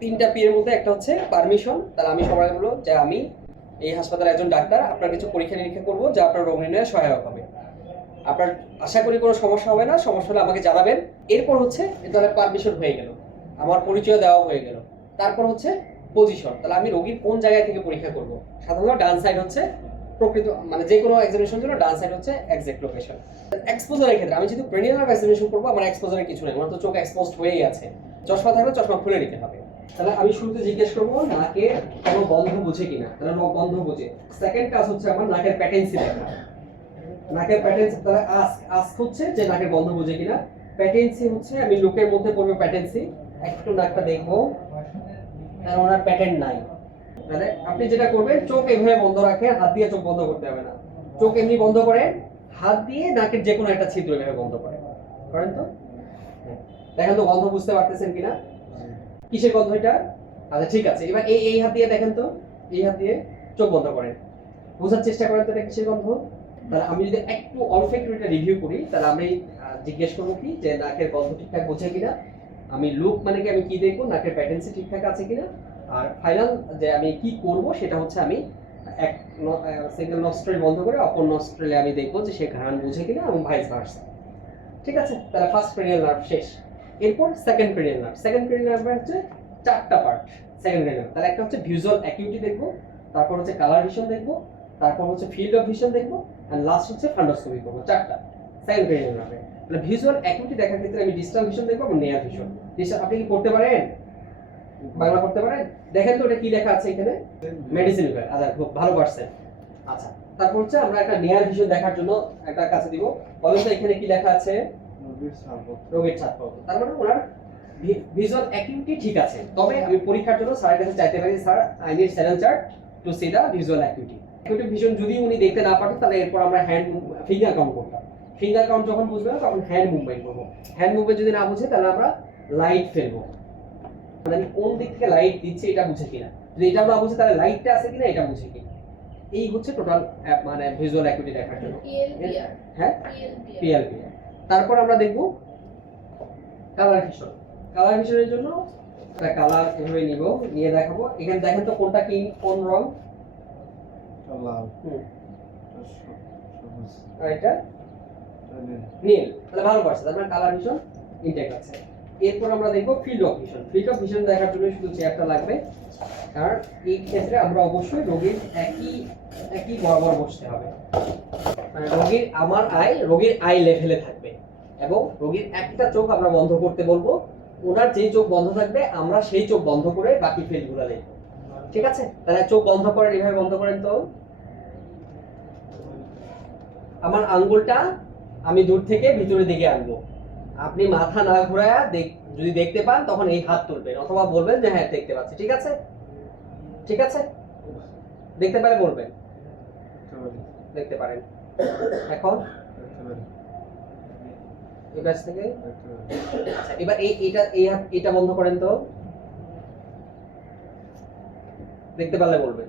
তিনটা পি এর মধ্যে একটা হচ্ছে পারমিশন। তাহলে আমি সবাই বলবো যে আমি এই হাসপাতালের একজন ডাক্তার, আপনার কিছু পরীক্ষা নিরীক্ষা করবো যা আপনার রোগ নির্ণয়ে সহায়ক হবে। আপনার আশা করি কোনো সমস্যা হবে না, সমস্যা হলে আমাকে জানাবেন। এরপর হচ্ছে তাহলে পারমিশন হয়ে গেল, আমার পরিচয় দেওয়া হয়ে গেল। তারপর হচ্ছে পজিশন, তাহলে আমি রোগীর কোন জায়গায় থেকে পরীক্ষা করব। সাধারণত ডান সাইড হচ্ছে প্রকৃত, মানে যে কোনো এক্সামিনেশনের জন্য ডান সাইড হচ্ছে এক্সাক্ট লোকেশন। এক্সপোজারের ক্ষেত্রে আমি যেহেতু ক্রেনিয়াল নার্ভ এক্সামিনেশন করবো, আমার এক্সপোজারের কিছু নেই, আমার তো চোখ এক্সপোজড হয়েই আছে। চশমা থাকলে চশমা খুলে নিতে হবে। তাহলে আমি শুরুতে জিজ্ঞেস করবো নাকে কোনো বন্ধ বুঝে কিনা, তাহলে বন্ধ বুঝে। সেকেন্ড কাজ হচ্ছে আমার নাকের প্যাটেন্সি দেখা। নাকের প্যাটেন্সি, তাহলে আস্ক হচ্ছে যে নাকের বন্ধ বুঝে কিনা। প্যাটেন্সি হচ্ছে আমি লোকের মধ্যে পড়বে প্যাটেন্সি, একটু নাকটা দেখবো, কারণ ওনার প্যাটেন্ট নাই। তাহলে আপনি যেটা করবেন, চোখ এভাবে বন্ধ রাখে, হাত দিয়ে চোখ বন্ধ করতে হবে না। চোখ এমনি বন্ধ করে, হাত দিয়ে নাকের যে কোনো একটা ছিদ্র এভাবে বন্ধ করেন তো। দেখেন তো গন্ধ বুঝতে পারতেছেন কিনা, কিসের গন্ধ এটা। আচ্ছা ঠিক আছে, এবার এই হাত দিয়ে দেখেন তো, এই হাত দিয়ে চোখ বন্ধ করেন, বোঝার চেষ্টা করেন তো এটা কিসের গন্ধ। তাহলে আমি যদি একটু অল্প একটু এটা রিভিউ করি, তাহলে আমি জিজ্ঞেস করবো কি যে নাকের গন্ধ ঠিকঠাক বোঝে কিনা। আমি লুক মানে কি, আমি কি দেখবো নাকের প্যাটেন্সি ঠিকঠাক আছে কিনা। আর ফাইনাল যে আমি কি করব সেটা হচ্ছে আমি এক সিঙ্গেল নস্ট্রেল বন্ধ করে অপর নস্ট্রেলে আমি দেখবো যে সে ঘ্রাণ বুঝে কিনা এবং ভাইস ভার্সা। ঠিক আছে, তাহলে ফার্স্ট ক্রেনিয়াল নার্ভ শেষ। এরপর second cranial nerve. Second cranial nerve হচ্ছে চারটা পার্ট সেকেন্ড ক্রেনিয়াল। তাহলে একটা হচ্ছে ভিজুয়াল অ্যাকিউটি দেখবো, তারপর হচ্ছে কালার ভিশন দেখবো, তারপর হচ্ছে ফিল্ড অফ ভিশন দেখবো, এন্ড লাস্ট হচ্ছে ফান্ডোস্কোপি করবো। চারটা সেকেন্ড ক্রেনিয়াল নার্ভে। তাহলে ভিজুয়াল অ্যাকিউটি দেখার ক্ষেত্রে আমি ডিস্টাল ভিশন দেখবো এবং নিয়ার ভিশন। আপনি কি করতে পারেন, বাংলা করতে পারেন? দেখেন তো এটা কি লেখা আছে এখানে, মেডিসিন বিভাগ। আচ্ছা খুব ভালো পারছেন। আচ্ছা তারপর হচ্ছে আমরা একটা নিয়ার ভিশন দেখার জন্য একটা কাছে দিব। বলেন তো এখানে কি লেখা আছে, রোগীর ছাড়পত্র। তার মানে ওনার ভিজুয়াল অ্যাকিউটি ঠিক আছে। তবে আমি পরীক্ষার জন্য স্যারের কাছে চাইতে পারি, sir I need seven chart to see the visual acuity. Acuity vision যদি উনি দেখতে না পারেন, তাহলে এরপর আমরা হ্যান্ড ফিঙ্গার কাউন্ট করতাম। ফিঙ্গার কাউন্ট যখন বুঝবে না তখন হ্যান্ড মুভমেন্ট করবো। হ্যান্ড মুভমেন্ট যদি না বুঝে তাহলে আমরা লাইট ফেলবো, মানে আমি কোন দিক থেকে লাইট দিচ্ছি এটা বুঝে কিনা। যদি এটা না বুঝে তাহলে লাইটটা আছে কিনা এটা বুঝে কিনা। এই হচ্ছে টোটাল মানে ভিজুয়াল অ্যাকিউটি দেখার জন্য। হ্যাঁ পিএলপিআর। তারপর আমরা দেখব কালার ভিশন। কালার ভিশনের জন্য কালার এভাবে নিব, নিয়ে দেখাবো। এখানে দেখেন তো কোনটা কি, কোন রং, লাল, আর এটা নীল। তাহলে ভালো পারছে, তার মানে কালার ভিশন ইনটেক আছে। এরপর আমরা দেখব field of vision. Field of vision দেখার জন্য শুধু চেয়ারটা লাগবে, কারণ এই ক্ষেত্রে আমরা অবশ্যই রোগীর একই বরাবর বসতে হবে। মানে রোগীর আমার আই রোগীর আই লেভেলে থাকবে এবং রোগীর একটা চোখ আমরা বন্ধ করতে বলবো। ওনার যেই চোখ বন্ধ থাকবে আমরা সেই চোখ বন্ধ করে বাকি ফিল্ডগুলো দেখব। ঠিক আছে, তাহলে চোখ বন্ধ করেন, এইভাবে বন্ধ করেন তো। আমার আঙ্গুলটা আমি দূর থেকে ভিতরের দিকে আনবো। আপনি মাথা না ঘোরায়া যদি দেখতে পান তখন এই হাত তুলবেন অথবা বলবেন যে হ্যাঁ দেখতে পাচ্ছি। ঠিক আছে, ঠিক আছে, দেখতে পারে বলবেন দেখতে পারেন। এখন এই পাশ থেকে আচ্ছা, এবার এটা বন্ধ করেন তো, দেখতে পারলে বলবেন।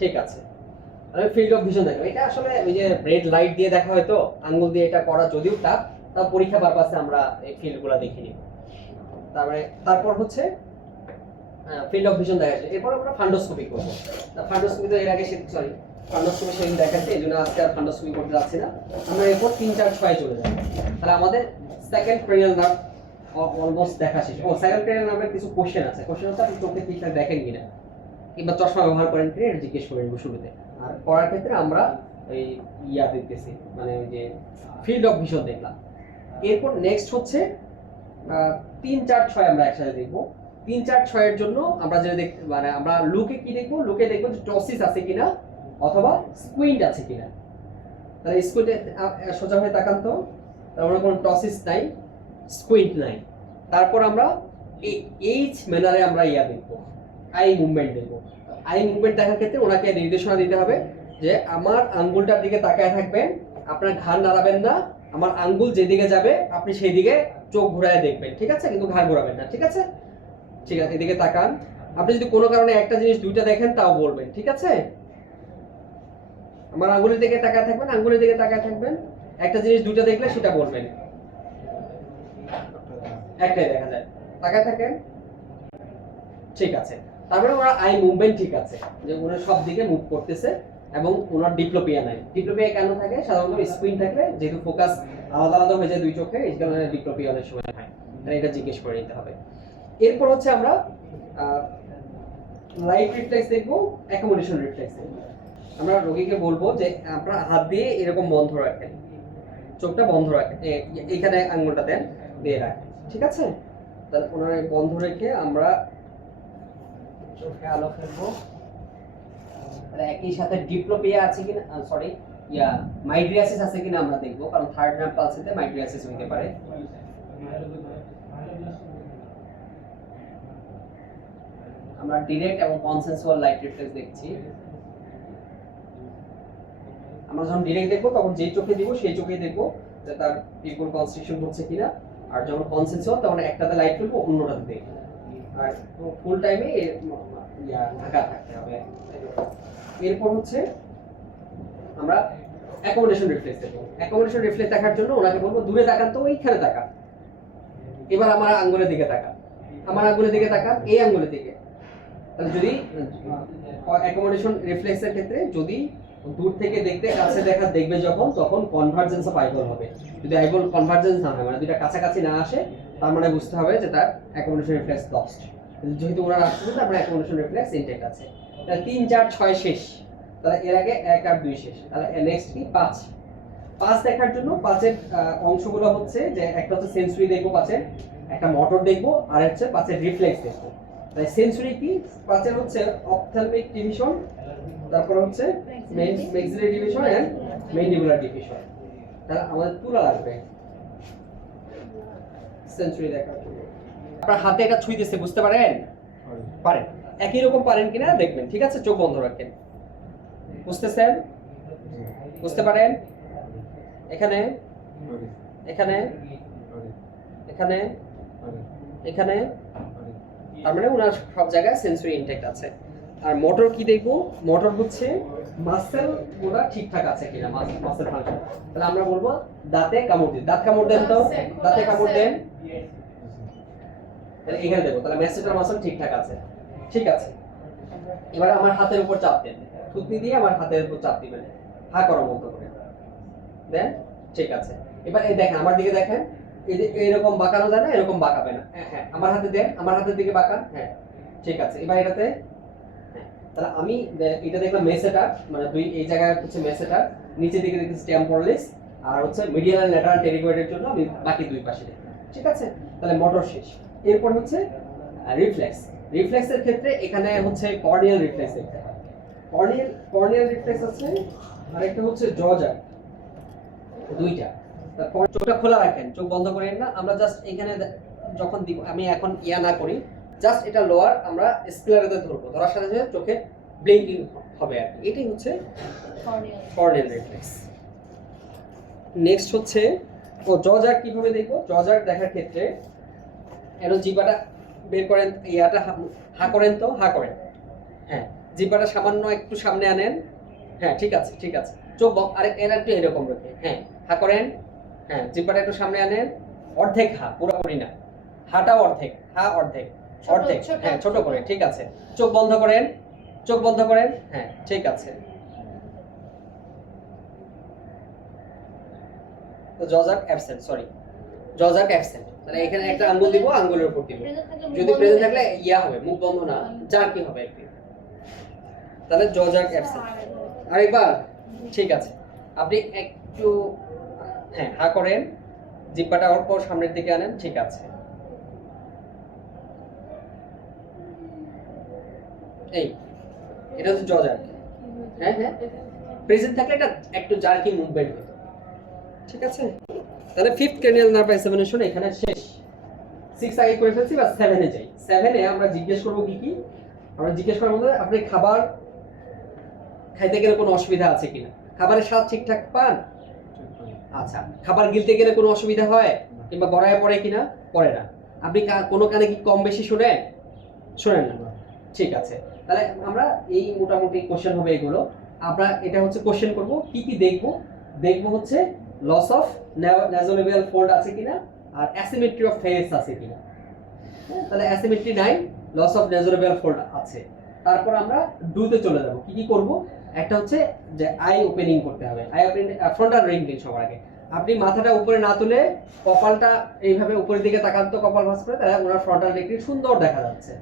ঠিক আছে, আমি ফিল্ড অফ ভিশন দেখো। এটা আসলে ওই যে রেড লাইট দিয়ে দেখা হয়তো আঙ্গুল দিয়ে এটা করা যদিও টাফ, তা পরীক্ষা পারপাসে আমরা এই ফিল্ডগুলো দেখে নিব। তারপর হচ্ছে ফিল্ড অফ ভিশন দেখা যায়। এরপর আমরা ফান্ডোস্কোপি করব। ফান্ডোস্কোপি তো এর আগে সরি ফান্ডোস্কোপি সেদিন দেখাচ্ছে, এই জন্য আজকে আর ফান্ডোস্কোপি করতে যাচ্ছি না। আমরা এরপর 3 4 6 চলে যাব। তাহলে আমাদের সেকেন্ড ক্রেনিয়াল নার্ভ অলমোস্ট দেখা শেষ। ও সেকেন্ড ক্রেনিয়াল নার্ভের কিছু কোশ্চেন আছে। কোশ্চেন হচ্ছে আপনি চোখে ঠিকঠাক দেখেন কিনা, কিংবা চশমা ব্যবহার করেন কিনা এটা জিজ্ঞেস করে নেব শুরুতে। আর পড়ার ক্ষেত্রে আমরা এই দেখতেছি, মানে ওই যে ফিল্ড অফ ভিশন দেখলাম। এরপর নেক্সট হচ্ছে 3 4 6 আমরা একসাথে দেখব। 3 4 6 এর জন্য আমরা যেটা মানে আমরা লুকে কি দেখব, লুকে দেখব যে টসিস আছে কিনা অথবা স্কুইন্ট আছে কিনা। তাহলে স্কুইন্টে সোজা হয়ে তাকান তো, তার মানে কোনো টসিস নাই, স্কুইন্ট নাই। তারপর আমরা এইচ ম্যানারে আমরা দেখব, আই মুভমেন্ট দেখব। আই মুভমেন্ট দেখার ক্ষেত্রে ওনাকে নির্দেশনা দিতে হবে যে আমার আঙ্গুলটার দিকে তাকায় থাকবেন, আপনার ঘাড় নাড়াবেন না, আমার আঙ্গুল যেদিকে যাবে আপনি সেই দিকে চোখ ঘোরায় দেখবেন। ঠিক আছে, কিন্তু ঘাড় ঘোরাবেন না। ঠিক আছে, ঠিক আছে, এদিকে তাকান। আপনি যদি কোনো কারণে একটা জিনিস দুইটা দেখেন তাও বলবেন। ঠিক আছে, আমার আঙ্গুলের দিকে তাকায় থাকবেন, আঙ্গুলের দিকে তাকায় থাকবেন। একটা জিনিস দুটো দেখলে সেটা বলবেন। একটাই দেখা যায়, তাকায় থাকেন। ঠিক আছে, তারপরে ওরা আই মুভমেন্ট ঠিক আছে, যে ওরা সব দিকে মুভ করতেছে এবং ওনার ডিপ্লোপিয়া নাই। ডিপ্লোপিয়া কেন থাকে? সাধারণত স্ক্রিন থাকলে যেহেতু ফোকাস আলাদা আলাদা হয়ে যায় দুই চোখে, এই কারণে ডিপ্লোপিয়া অনেক সময় হয়। তাই এটা জিজ্ঞেস করে নিতে হবে। এরপর হচ্ছে আমরা লাইট রিফ্লেক্স দেখবো, অ্যাকোমোডেশন রিফ্লেক্স দেখবো। আমরা রোগীকে বলবো যে আপনার হাত দিয়ে এরকম বন্ধ রাখেন, চোখটা বন্ধ রাখেন, এইখানে আঙ্গুলটা দেন, দিয়ে রাখেন। ঠিক আছে, তাহলে ওনার বন্ধ রেখে আমরা চোখে আলো ফেলবো। তাহলে একই সাথে ডিপ্লোপিয়া আছে কিনা, সরি মাইড্রিয়াসিস আছে কিনা আমরা দেখবো, কারণ থার্ড নার্ভ পালসিতে মাইড্রিয়াসিস হতে পারে। আমরা ডিরেক্ট এবং কনসেনসুয়াল লাইট রিফ্লেক্স দেখছি। আমরা যখন ডিরেক্ট দেখবো তখন যেই চোখে দিব সেই চোখেই দেখবো যে তার পিপল কনস্ট্রিকশন হচ্ছে কিনা। আর যখন কনসেনসুয়াল তখন একটাতে লাইট ফেলবো, অন্যটাতে দেখবো। আর ফুল টাইমে ঢাকা থাকতে হবে। এরপর হচ্ছে আমরা অ্যাকোমোডেশন রিফ্লেক্স দেখবো। অ্যাকোমোডেশন রিফ্লেক্স দেখার জন্য ওনাকে বলবো দূরে তাকান, তো ওইখানে তাকান। এবার আমার আঙ্গুলের দিকে তাকান, আমার আঙ্গুলের দিকে তাকান, এই আঙ্গুলের দিকে। তাহলে যদি অ্যাকোমোডেশন রিফ্লেক্সের ক্ষেত্রে যদি দূর থেকে দেখতে কাছে দেখা দেখবে যখন, তখন কনভার্জেন্স অফ আইবল হবে। যদি আইবল কনভার্জেন্স না হয়, মানে দুইটা কাছাকাছি না আসে, তার মানে বুঝতে হবে যে তার অ্যাকোমোডেশন রিফ্লেক্স লস্ট। যেহেতু ওনার আসছে, তারপরে অ্যাকোমোডেশন রিফ্লেক্স ইনটেক্ট আছে। তাহলে 3 4 6 শেষ, তাহলে এর আগে 1 আর 2 শেষ। তাহলে নেক্সট কি 5। 5 দেখার জন্য 5 এর অংশগুলো হচ্ছে যে একটা হচ্ছে সেন্সরি দেখবো 5 এর, একটা মোটর দেখবো, আর হচ্ছে 5 এর রিফ্লেক্স দেখবো। তাই সেন্সরি কি? 5 এর হচ্ছে অপথ্যালমিক ডিভিশন, তারপর হচ্ছে মেক্সিলারি ডিভিশন এন্ড ম্যান্ডিবুলার ডিভিশন। তাহলে আমাদের তুলা লাগবে সেন্সরি দেখার জন্য। আপনার হাতে এটা ছুঁইতেছে, বুঝতে পারেন? পারেন। একই রকম পারেন কিনা দেখবেন। ঠিক আছে, চোখ বন্ধ রাখেন। বুঝতেছেন? বুঝতে পারেন? এখানে, এখানে, এখানে, এখানে, তার মানে ওনার সব জায়গায় সেন্সরি ইনটেক্ট আছে। আর মোটর কি দেখবো? মোটর হচ্ছে মাসেল গুলো ঠিকঠাক আছে কিনা, মাসেল ফাংশন। তাহলে আমরা বলবো দাঁতে কামড় দিন, দাঁত কামড় দেন তো, দাঁতে কামড় দেন। তাহলে এখানে দেবো, তাহলে ম্যাসেটার মাসেল ঠিকঠাক আছে। ঠিক আছে, এবার আমার হাতের উপর চাপ দেন, থুতনি দিয়ে আমার হাতের উপর চাপ দিবেন, হা করার মতো করে দেন। ঠিক আছে, এবার এই দেখেন, আমার দিকে দেখেন, এই যে এরকম বাঁকানো যায় না, এরকম বাঁকাবে না। হ্যাঁ হ্যাঁ, আমার হাতে দেন, আমার হাতের দিকে বাঁকান। হ্যাঁ ঠিক আছে, এবার এটাতে। তাহলে আমি এটা দেখলাম মেসেটার, মানে দুই এই জায়গায় হচ্ছে মেসেটার, নিচের দিকে দেখছি টেম্পোরালিস, আর হচ্ছে মিডিয়াল আর ল্যাটারাল টেরিগয়েডের জন্য আমি বাকি দুই পাশে দেখলাম। ঠিক আছে, তাহলে মোটর শেষ। এরপর হচ্ছে রিফ্লেক্স। রিফ্লেক্সের ক্ষেত্রে এখানে হচ্ছে কর্নিয়াল রিফ্লেক্স দেখতে হয়। কর্নিয়াল রিফ্লেক্স আছে, আর একটা হচ্ছে জজার, দুইটা। তারপর চোখটা খোলা রাখেন, চোখ বন্ধ করেন না। আমরা জাস্ট এখানে যখন দিব, আমি এখন ইয়া না করি, জাস্ট এটা লোয়ার আমরা স্ক্লেরাতে ধরবো, ধরার সাথে সাথে চোখে ব্লিঙ্কিং হবে আর কি। এটাই হচ্ছে কর্নিয়াল রিফ্লেক্স। নেক্সট হচ্ছে জজার কিভাবে দেখবো? জজার দেখার ক্ষেত্রে এর জিহ্বাটা বের করেন, ইয়াটা হা করেন তো, হা করেন। হ্যাঁ, জিহ্বাটা সামান্য একটু সামনে আনেন। হ্যাঁ ঠিক আছে, ঠিক আছে, চোখ আরেক এর একটু এরকম রেখে, হ্যাঁ হা করেন। হ্যাঁ, জিহ্বাটা একটু সামনে আনেন, অর্ধেক হা, পুরোপুরি না, হাটাও অর্ধেক, হা অর্ধেক, অর্ধেক। হ্যাঁ ছোট করে, ঠিক আছে। চোখ বন্ধ করেন, চোখ বন্ধ করেন। হ্যাঁ ঠিক আছে, তো জজার অ্যাবসেন্ট, সরি জজার অ্যাবসেন্ট। তাহলে এখানে একটা আঙ্গুল দিব, আঙ্গুলের উপর দিব। যদি প্রেজেন্ট থাকলে ইয়া হবে, মুখ বন্ধ না, জার কি হবে একটু। তাহলে জজার অ্যাবসেন্ট। আরেকবার, ঠিক আছে, আপনি একটু হ্যাঁ হা করেন, জিহ্বাটা অল্প সামনের দিকে আনেন। ঠিক আছে, এই এটা হচ্ছে জজার। হ্যাঁ হ্যাঁ, প্রেজেন্ট থাকলে এটা একটু জার্কি মুভমেন্ট হতো। ঠিক আছে, তাহলে ফিফথ ক্রেনিয়াল নার্ভ এক্সামিনেশন এখানে শেষ। 6 আগে করে ফেলছি, বা 7 এ যাই। 7 এ আমরা জিজ্ঞেস করব কি কি। আমরা জিজ্ঞেস করার মধ্যে আপনি খাবার খাইতে গেলে কোনো অসুবিধা আছে কিনা, খাবারের স্বাদ ঠিকঠাক পান? আচ্ছা, খাবার গিলতে গেলে কোনো অসুবিধা হয় কিংবা গড়ায় পড়ে কিনা? পড়ে না। আপনি কোনো কানে কি কম বেশি শোনেন? শোনেন না। ঠিক আছে, তাহলে আমরা এই মোটামুটি কোশ্চেন হবে এগুলো। আমরা এটা হচ্ছে কোশ্চেন করব, কি কি দেখবো। দেখবো হচ্ছে লস অফ নাসোলেবিয়াল ফোল্ড আছে কিনা আর অ্যাসিমেট্রি অফ ফেস আছে কিনা। তাহলে অ্যাসিমেট্রি নাই, লস অফ নাসোলেবিয়াল ফোল্ড আছে। তারপর আমরা ডুতে চলে যাব। কি কি করব? একটা হচ্ছে যে আই ওপেনিং করতে হবে। আই ওপেনিং ফ্রন্টাল রিংলিং সবার আগে। আপনি মাথাটা উপরে না তুলে কপালটা এইভাবে উপরের দিকে তাকান তো, কপাল ভাঁজ করে, তাহলে ওনার ফ্রন্টাল রিংলিং সুন্দর দেখা যাচ্ছে।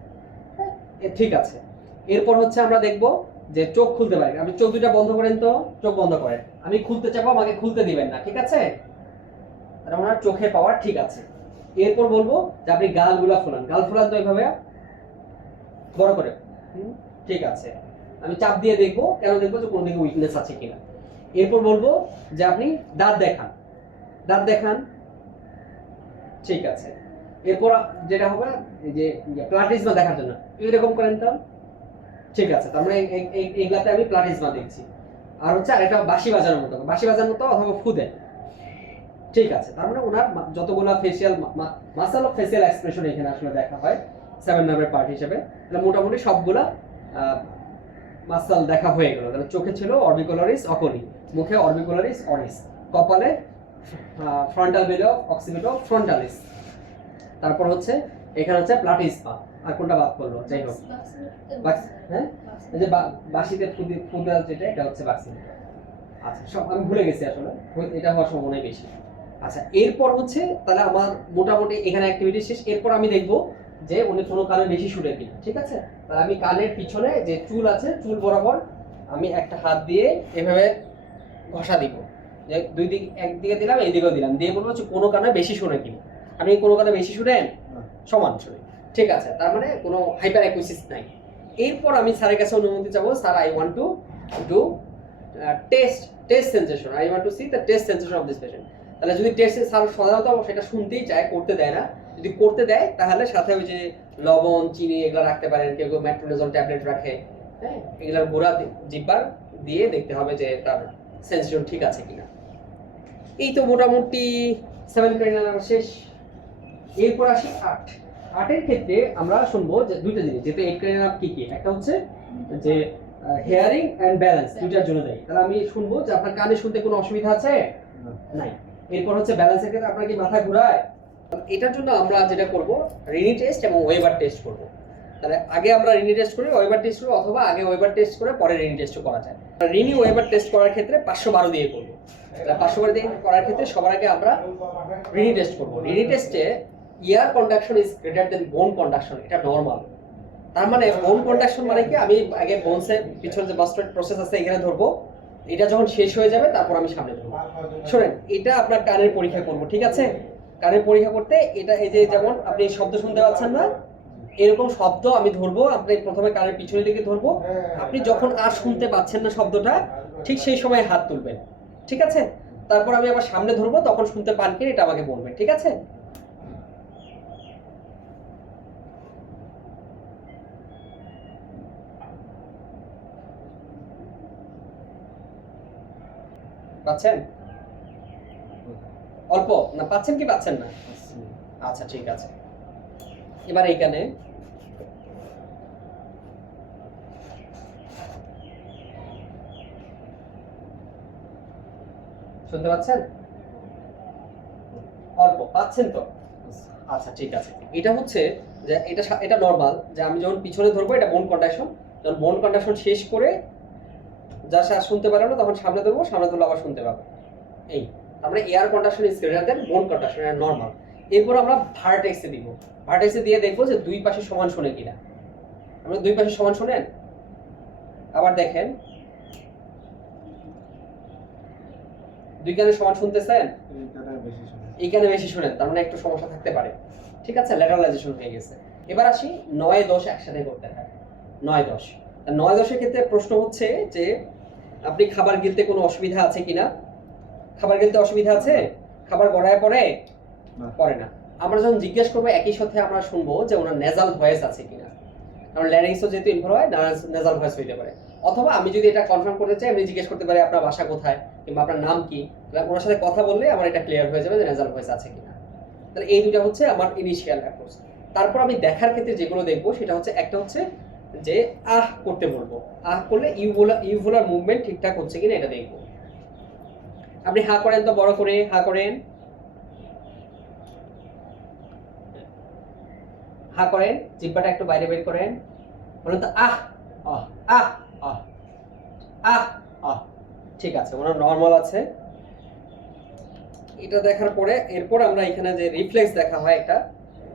ঠিক আছে। এরপর হচ্ছে আমরা দেখব যে চোখ খুলতে পারি। আপনি চোখ দুটো বন্ধ করেন তো, চোখ বন্ধ করেন। আমি খুলতে চাবো, আমাকে খুলতে দিবেন না, ঠিক আছে? তাহলে ওনার চোখে পাওয়ার ঠিক আছে। এরপর বলবো যে আপনি গালগুলা ফোলান। গাল ফোলান তো এইভাবে বড় করে। ঠিক আছে। আমি চাপ দিয়ে দেখবো, কেন দেখবো? যে কোনো দিকে উইকনেস আছে কিনা। এরপর বলবো যে আপনি দাঁত দেখান। দাঁত দেখান। ঠিক আছে। এরপর যেটা হবে যে প্লাটিজমা দেখার জন্য এরকম করেন তো। ঠিক আছে। তার মানে এইগুলাতে আমি প্লাটিজমা দেখছি। আর হচ্ছে আরেকটা বাঁশি বাজানোর মতো, বাঁশি বাজানোর মতো অথবা ফু দেন। ঠিক আছে। তার মানে ওনার যতগুলো facial muscle of facial expression এখানে আসলে দেখা হয় 7 নাম্বার পার্ট হিসেবে, তাহলে মোটামুটি সবগুলা মাসল দেখা হয়ে গেল। তাহলে চোখে ছিল অরবিকুলারিস অকনি, মুখে অরবিকুলারিস অরিস, কপালে ফ্রন্টাল বেলো অক্সিপিটো ফ্রন্টালিস। তারপর হচ্ছে এখানে হচ্ছে প্লাটিসমা। আর কোনটা বাদ পড়লো? যাই হোক, হ্যাঁ, এই যে বাঁশিতে ফুদা যেটা, এটা হচ্ছে বাক্সি। আচ্ছা, সব আমি ভুলে গেছি আসলে, এটা হওয়ার সম্ভাবনাই বেশি। আচ্ছা, এরপর হচ্ছে তাহলে আমার মোটামুটি এখানে অ্যাক্টিভিটি শেষ। এরপর আমি দেখবো যে উনি কোনো কানে বেশি শুনে কিনা। ঠিক আছে। তাহলে আমি কানের পিছনে যে চুল আছে, চুল বরাবর আমি একটা হাত দিয়ে এভাবে ঘষা দিব। যে দুই দিক, একদিকে দিলাম, এইদিকেও দিলাম, দিয়ে বলবো হচ্ছে কোনো কানে বেশি শুনে কিনা। আপনি কোনো কানে বেশি শুনেন? সমান শুনে। ঠিক আছে। তার মানে কোনো হাইপার অ্যাকুইসিস নাই। এরপর আমি স্যারের কাছে অনুমতি চাবো, sir I want to do taste sensation. I want to C the taste sensation of this patient. তাহলে যদি টেস্ট স্যার সাধারণত সেটা শুনতেই চায়, করতে দেয় না। যদি করতে দেয় তাহলে সাথে ওই যে লবণ, চিনি এগুলো রাখতে পারেন, কেউ কেউ মেট্রোনিজল ট্যাবলেট রাখে। হ্যাঁ, এগুলোর গুঁড়া জিব্বার দিয়ে দেখতে হবে যে তার সেন্সেশন ঠিক আছে কিনা। এই তো মোটামুটি 7 ক্রেনিয়াল শেষ। এরপর আসি 8। 8-এর ক্ষেত্রে আমরা শুনবো যে দুইটা জিনিস, যেটা 8 ক্রেনিয়াল কি কি। একটা হচ্ছে যে হেয়ারিং এন্ড ব্যালেন্স, দুইটার জন্য দেয়। তাহলে আমি শুনবো যে আপনার কানে শুনতে কোনো অসুবিধা আছে? নাই। এরপর হচ্ছে ব্যালেন্সের ক্ষেত্রে আপনার কি মাথা ঘোরায়? এটার জন্য আমরা যেটা করব, রিনি টেস্ট এবং ওয়েবার টেস্ট করব। তাহলে আগে আমরা রিনি টেস্ট করি, ওয়েবার টেস্ট করি, অথবা আগে ওয়েবার টেস্ট করে পরে রিনি টেস্টও করা যায়। রিনি ওয়েবার টেস্ট করার ক্ষেত্রে 512 দিয়ে করব। তাহলে 512 দিয়ে করার ক্ষেত্রে সবার আগে আমরা রিনি টেস্ট করব। রিনি টেস্টে ইয়ার কন্ডাকশন ইজ গ্রেটার দেন বোন কন্ডাকশন, এটা নরমাল। তার মানে বোন কন্ডাকশন মানে কি, আমি আগে বোনসের পিছনে যে মাস্টার প্রসেস আছে এখানে ধরবো, এটা যখন শেষ হয়ে যাবে তারপর আমি সামনে ধরবো। শোনেন, এটা আপনার কানের পরীক্ষা করব, ঠিক আছে? কানের পরীক্ষা করতে এটা, এই যে যেমন আপনি শব্দ শুনতে পাচ্ছেন না, এরকম শব্দ আমি ধরবো। আপনি প্রথমে কানের পিছনের দিকে ধরবো। আপনি যখন আর শুনতে পাচ্ছেন না শব্দটা, ঠিক সেই সময় হাত তুলবেন, ঠিক আছে? তারপর আমি আবার সামনে ধরবো, তখন শুনতে পান কিনা এটা আমাকে বলবেন, ঠিক আছে? পাচ্ছেন? অল্প না পাচ্ছেন কি পাচ্ছেন না? আচ্ছা, ঠিক আছে। এবার এইখানে শুনতে পাচ্ছেন? অল্প পাচ্ছেন তো? আচ্ছা, ঠিক আছে। এটা হচ্ছে যে এটা নরমাল, যে আমি যখন পিছনে ধরবো এটা বোন কন্ডাকশন, যখন বোন কন্ডাকশন শেষ করে যা শুনতে পারে না তখন সামনে ধরবো, সামনে ধরলে আবার শুনতে পাবো। এই আমরা air conduction is greater than বোন কন্ডাকশন, এটা নরমাল। এরপর আমরা ভার্টেক্সে দিব। ভার্টেক্সে দিয়ে দেখবো যে দুই পাশে সমান শুনে কিনা। আমরা দুই পাশে সমান শুনেন? আবার দেখেন, দুই কানে সমান শুনতেছেন? এইখানে বেশি শুনেন, তার মানে একটু সমস্যা থাকতে পারে। ঠিক আছে, ল্যাটারালাইজেশন হয়ে গেছে। এবার আসি 9-10 একসাথে করতে হয়। 9-10 9-10-এর ক্ষেত্রে প্রশ্ন হচ্ছে যে আপনি খাবার গিলতে কোনো অসুবিধা আছে কিনা। খাবার গিলতে অসুবিধা আছে? খাবার গড়ায় পড়ে? পড়ে না। আমরা যখন জিজ্ঞেস করবো একই সাথে আমরা শুনবো যে ওনার নেজাল ভয়েস আছে কিনা, কারণ ল্যারিংসও যেহেতু ইনভলভ হয়, নেজাল ভয়েস হইতে পারে। অথবা আমি যদি এটা কনফার্ম করতে চাই, আমি জিজ্ঞেস করতে পারি আপনার বাসা কোথায় কিংবা আপনার নাম কি। ওনার সাথে কথা বললে আমার এটা ক্লিয়ার হয়ে যাবে যে নেজাল ভয়েস আছে কিনা। তাহলে এই দুটো হচ্ছে আমার ইনিশিয়াল অ্যাপ্রোচ। তারপর আমি দেখার ক্ষেত্রে যেগুলো দেখবো সেটা হচ্ছে, একটা হচ্ছে যে আহ করতে বলবো, আহ করলে ইউভোলার মুভমেন্ট ঠিকঠাক হচ্ছে কিনা এটা দেখবো। আপনি হা করেন তো, বড় করে হা করেন, হা করেন, জিহ্বাটা একটু বাইরে বের করেন, বলুন তো আহ আহ আহ আহ আহ। আহ ঠিক আছে, ওনার নর্মাল আছে। এটা দেখার পরে এরপর আমরা এখানে যে রিফ্লেক্স দেখা হয় একটা,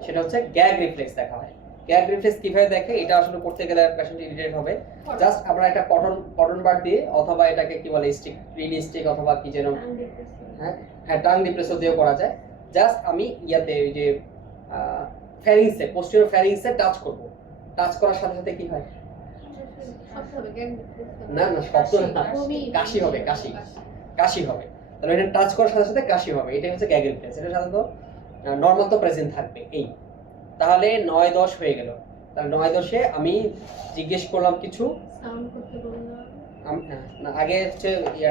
সেটা হচ্ছে গ্যাগ রিফ্লেক্স দেখা হয়। গ্যাগ রিফ্লেক্স কিভাবে দেখে, এটা আসলে করতে গেলে পেশেন্ট ইরিটেট হবে। জাস্ট আমরা একটা কটন বার দিয়ে, অথবা এটাকে কি বলে স্টিক, রিল স্টিক, অথবা কি যেন, হ্যাঁ হ্যাঁ টাং ডিপ্রেসর দিয়েও করা যায়। জাস্ট আমি ইয়াতে ওই যে ফ্যারিংসে, পোস্টেরিয়র ফ্যারিংসে টাচ করব। টাচ করার সাথে সাথে কি হয়, না না শব্দ না, কাশি হবে, কাশি কাশি হবে। তাহলে এটা টাচ করার সাথে সাথে কাশি হবে, এটাই হচ্ছে গ্যাগ রিফ্লেক্স। এটা সাধারণত নর্মাল তো প্রেজেন্ট থাকবে এই। তাহলে 9-10 হয়ে গেল। তাহলে 9-10-এ আমি জিজ্ঞেস করলাম কিছু, না আগে হচ্ছে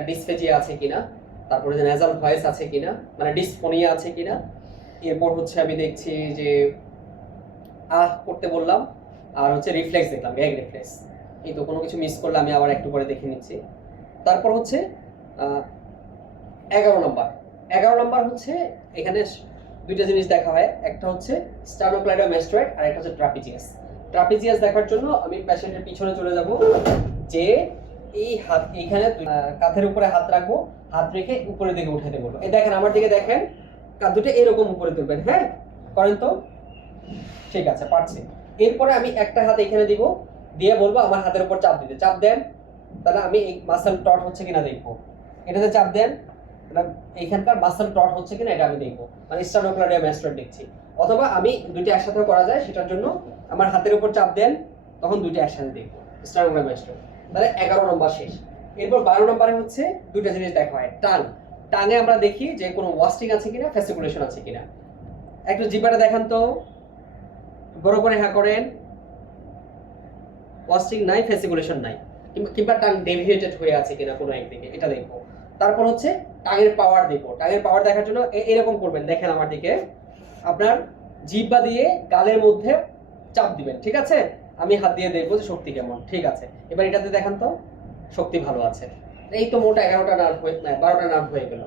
ডিসফেজিয়া আছে কিনা, তারপরে যে নেজাল ভয়েস আছে কিনা, মানে ডিসফোনিয়া আছে কিনা। এরপর হচ্ছে আমি দেখছি যে আহ করতে বললাম, আর হচ্ছে রিফ্লেক্স দেখলাম, গ্যাগ রিফ্লেক্স। এই তো কোনো কিছু মিস করলে আমি আবার একটু পরে দেখে নিচ্ছি। তারপর হচ্ছে 11 নম্বর হচ্ছে এখানে দুইটা জিনিস দেখা হয়, একটা হচ্ছে স্টার্নোক্লাইডোমাস্টোয়েড আর একটা হচ্ছে ট্রাপিজিয়াস। ট্রাপিজিয়াস দেখার জন্য আমি পেশেন্টের পিছনে চলে যাব, যে এই হাত এইখানে কাঁধের উপরে হাত রাখবো, হাত রেখে উপরের দিকে উঠাতে বলবো। এই দেখেন আমার দিকে দেখেন, কাঁধ দুটো এরকম উপরে তুলবেন, হ্যাঁ করেন তো, ঠিক আছে পারছি। এরপরে আমি একটা হাত এখানে দিব, দিয়ে বলবো আমার হাতের উপর চাপ দিতে, চাপ দেন। তাহলে আমি এই মাসল টট হচ্ছে কিনা দেখবো, এটাতে চাপ দেন, এইখানকার মাসল টট হচ্ছে কিনা এটা আমি দেখবো, মানে স্টার্নোক্লাইডোমাস্টোয়েড দেখছি। অথবা আমি দুইটা একসাথে করা যায়, সেটার জন্য আমার হাতের উপর চাপ দেন, তখন দুইটা একসাথে দেখবো, স্টার্নোক্লাইডোমাস্টোয়েড। তাহলে 11 নম্বর শেষ। এরপর 12 নম্বরে হচ্ছে দুইটা জিনিস দেখা হয়, টাং। টাঙে আমরা দেখি যে কোনো ওয়াস্টিং আছে কিনা, ফেসিকুলেশন আছে কিনা। একটু জিহ্বাটা দেখান তো, বড় করে হ্যাঁ করেন, ওয়াস্টিং নাই, ফেসিকুলেশন নাই, কিংবা টাং ডেভিয়েটেড হয়ে আছে কিনা কোনো একদিকে, এটা দেখবো। তারপর হচ্ছে টাঙের পাওয়ার দেখবো। টাঙের পাওয়ার দেখার জন্য এরকম করবেন, দেখেন আমার দিকে, আপনার জিহ্বা দিয়ে গালের মধ্যে চাপ দিবেন, ঠিক আছে। আমি হাত দিয়ে দেখবো যে শক্তি কেমন, ঠিক আছে। এবার এটাতে দেখান তো, শক্তি ভালো আছে। এই তো মোট 11টা নার্ভ হয়ে, 12টা নার্ভ হয়ে গেল।